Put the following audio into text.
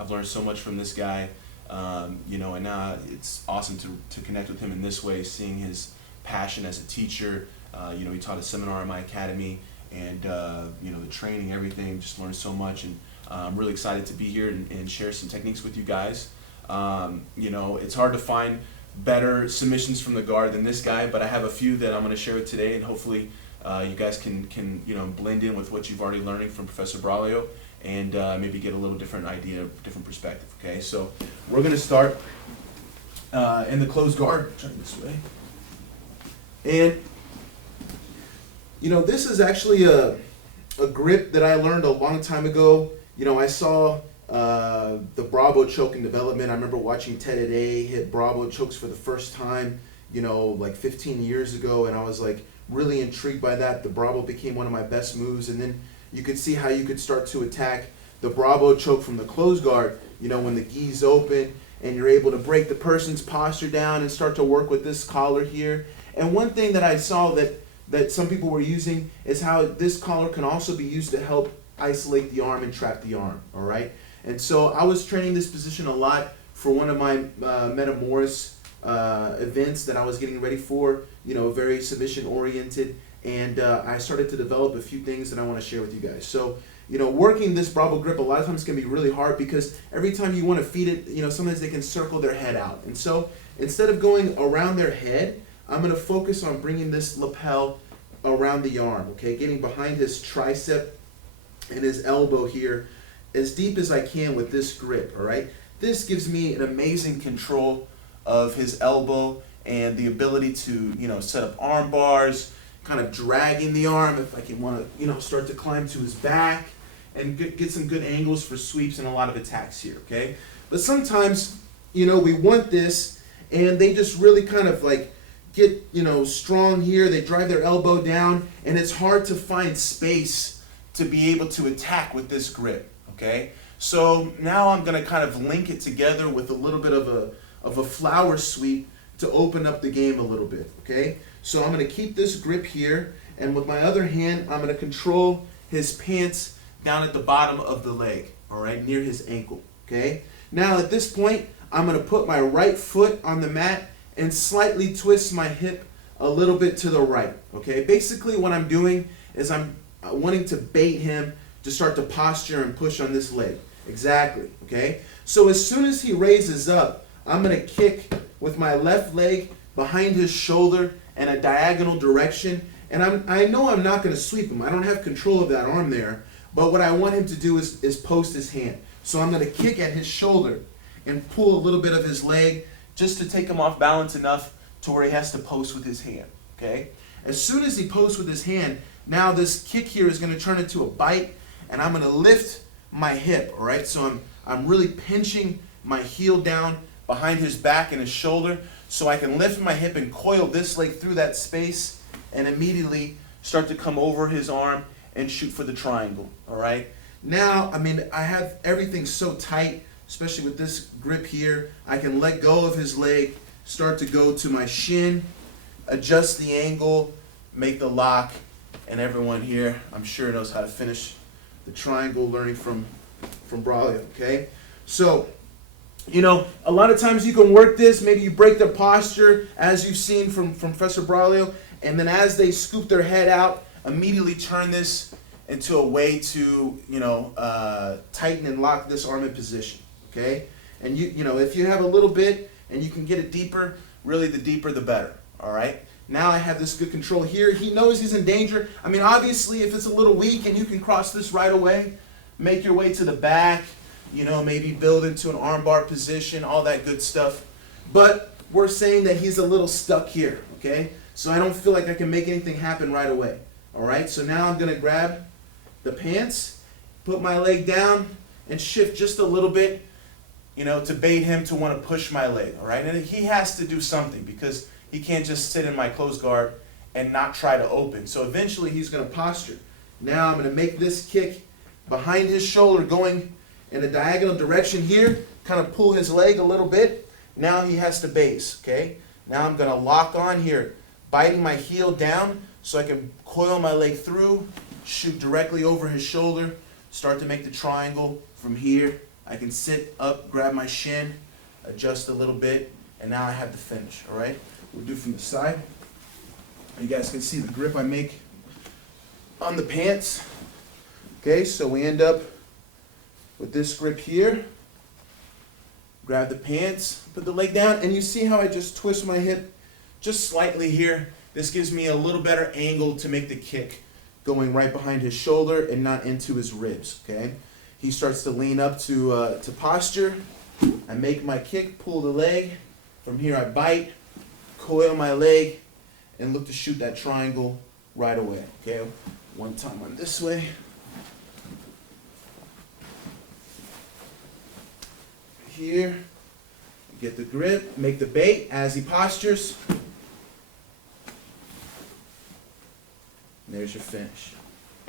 I've learned so much from this guy, you know, and it's awesome to connect with him in this way, seeing his passion as a teacher. You know, he taught a seminar in my academy, and you know, the training, everything, just learned so much, and I'm really excited to be here and share some techniques with you guys. You know, it's hard to find better submissions from the guard than this guy, but I have a few that I'm going to share with today, and hopefully you guys can you know, blend in with what you've already learning from Professor Braulio, and maybe get a little different idea, different perspective. Okay, so we're going to start in the closed guard. Turn this way, and you know, this is actually a grip that I learned a long time ago. You know, I saw the Bravo choke in development. I remember watching Ted Ade hit Bravo chokes for the first time, you know, like 15 years ago, and I was like really intrigued by that. The Bravo became one of my best moves, and then you could see how you could start to attack the Bravo choke from the closed guard, you know, when the gi's open and you're able to break the person's posture down and start to work with this collar here. And one thing that I saw that some people were using is how this collar can also be used to help isolate the arm and trap the arm, all right? And so I was training this position a lot for one of my Metamoris events that I was getting ready for, you know, very submission oriented, and I started to develop a few things that I want to share with you guys. So, you know, working this Bravo grip a lot of times can be really hard because every time you want to feed it, you know, sometimes they can circle their head out. And so instead of going around their head, I'm going to focus on bringing this lapel around the arm, okay, getting behind his tricep and his elbow here as deep as I can with this grip, all right? This gives me an amazing control of his elbow and the ability to, you know, set up arm bars, kind of dragging the arm if I can want to, you know, start to climb to his back and get some good angles for sweeps and a lot of attacks here, okay? But sometimes, you know, we want this and they just really kind of like get, you know, strong here. They drive their elbow down and it's hard to find space to be able to attack with this grip, okay? So now I'm going to kind of link it together with a little bit of a flower sweep to open up the game a little bit, okay? So I'm going to keep this grip here, and with my other hand, I'm going to control his pants down at the bottom of the leg, all right, near his ankle, okay? Now at this point, I'm going to put my right foot on the mat and slightly twist my hip a little bit to the right, okay? Basically what I'm doing is I'm wanting to bait him to start to posture and push on this leg. Exactly, okay? So as soon as he raises up, I'm going to kick with my left leg behind his shoulder in a diagonal direction, and I know I'm not going to sweep him. I don't have control of that arm there, but what I want him to do is post his hand. So I'm going to kick at his shoulder and pull a little bit of his leg just to take him off balance enough to where he has to post with his hand, okay? As soon as he posts with his hand, now this kick here is going to turn into a bite, and I'm going to lift my hip, all right? So I'm really pinching my heel down behind his back and his shoulder so I can lift my hip and coil this leg through that space and immediately start to come over his arm and shoot for the triangle, all right? Now, I mean, I have everything so tight, especially with this grip here. I can let go of his leg, start to go to my shin, adjust the angle, make the lock, and everyone here, I'm sure, knows how to finish the triangle, learning from Braulio, okay? So, you know, a lot of times you can work this, maybe you break their posture, as you've seen from Professor Braulio, and then as they scoop their head out, immediately turn this into a way to, you know, tighten and lock this arm in position, okay? And you know, if you have a little bit and you can get it deeper, really the deeper the better, all right? Now I have this good control here. He knows he's in danger. I mean, obviously, if it's a little weak and you can cross this right away, make your way to the back, you know, maybe build into an armbar position, all that good stuff. But we're saying that he's a little stuck here, okay? So I don't feel like I can make anything happen right away, all right? So now I'm going to grab the pants, put my leg down, and shift just a little bit, you know, to bait him to want to push my leg, all right? And he has to do something because he can't just sit in my closed guard and not try to open. So eventually he's going to posture. Now I'm going to make this kick behind his shoulder going in a diagonal direction here, kind of pull his leg a little bit. Now he has to base, okay? Now I'm going to lock on here, biting my heel down so I can coil my leg through, shoot directly over his shoulder, start to make the triangle from here I can sit up, grab my shin, adjust a little bit, and now I have the finish, all right? We'll do from the side. You guys can see the grip I make on the pants. Okay, so we end up with this grip here. Grab the pants, put the leg down, and you see how I just twist my hip just slightly here. This gives me a little better angle to make the kick going right behind his shoulder and not into his ribs, okay? He starts to lean up to posture. I make my kick, pull the leg. From here I bite, coil my leg, and look to shoot that triangle right away, okay? One time on this way. Here, get the grip, make the bait as he postures. And there's your finish.